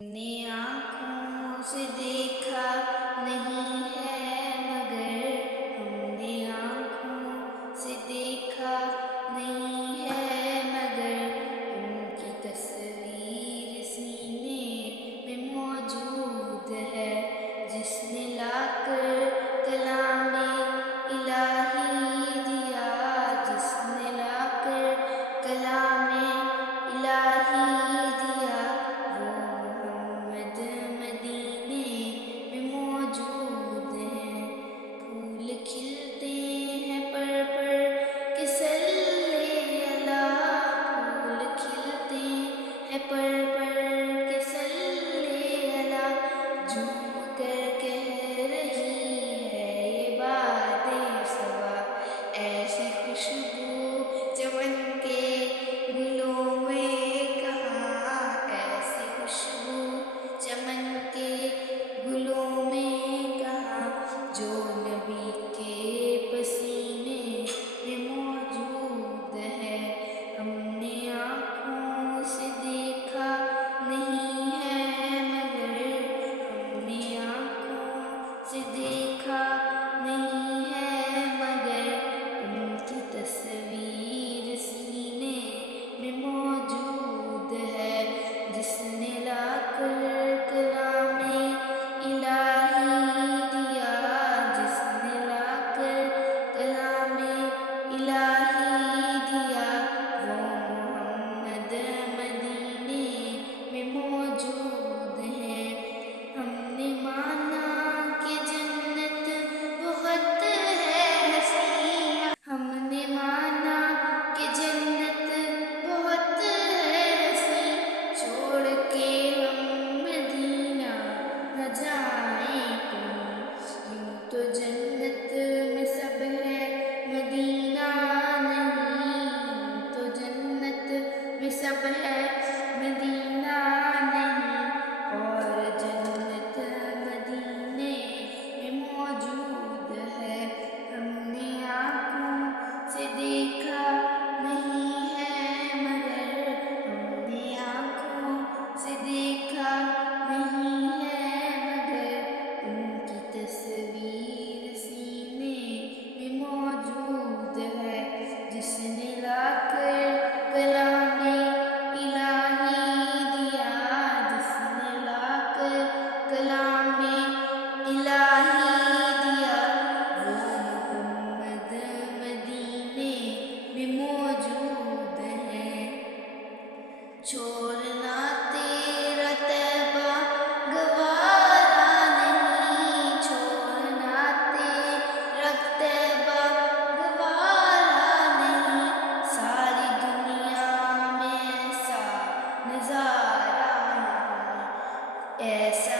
نے آنکھوں سے دیکھا نہیں ہے مگر ہم نے آنکھوں سے دیکھا نہیں ہے مگر ان کی تصویر سینے میں موجود ہے جس نے لا کر کلام الہی دیا جس نے لا کر کلام الہی دیا وہ محمد مدینے میں موجود ہیں پھول کھلتے ہیں پر کہ صلی اللہ پھول کھلتے ہیں پر کہ صلی اللہ جھوم کر کہہ رہی ہے یہ بات صبا ایسی خوشبو چمن کے گلوں میں کہاں ایسی خوشبو چمن کے گلوں میں کہاں جو نبی کے پسینے میں موجود ہے ہم نے آنکھوں سے دیکھا نہیں ہے مگر ہم نے آنکھوں سے دیکھا نہیں ہے مگر ان کی تصویر سینے میں موجود ہے جس نے لا کر کلام الہی دیا جس نے لا کر کلام الہی دیا وہ محمد مدینے میں موجود ہیں ہم نے مانا کہ جنت بہت ہے حسین ہم نے مانا کہ جنت بہت ہے حسین چھوڑ کے ہم مدینہ نہ جائیں کہیں یوں تو جنت میں سب ہے مدینہ نہیں یوں تو جنت میں سب ہے مدینہ نہیں اور جنت مدینے میں موجود ہے ہم نے آنکھوں سے دیکھا نہیں ہے مگر ہم نے آنکھوں سے دیکھا نہیں ہے مگر ان کی تصویر سینے میں موجود ہے جس نے لا کر کلام الہی دیا جس نے لا کر کلام الہی دیا وہ محمد مدینے میں موجود ہیں چھوڑنا تیرا طیبہ گوارا نہیں چھوڑنا تیرا طیبہ گوارا نہیں ساری دنیا میں ایسا نظارہ نہیں ایسا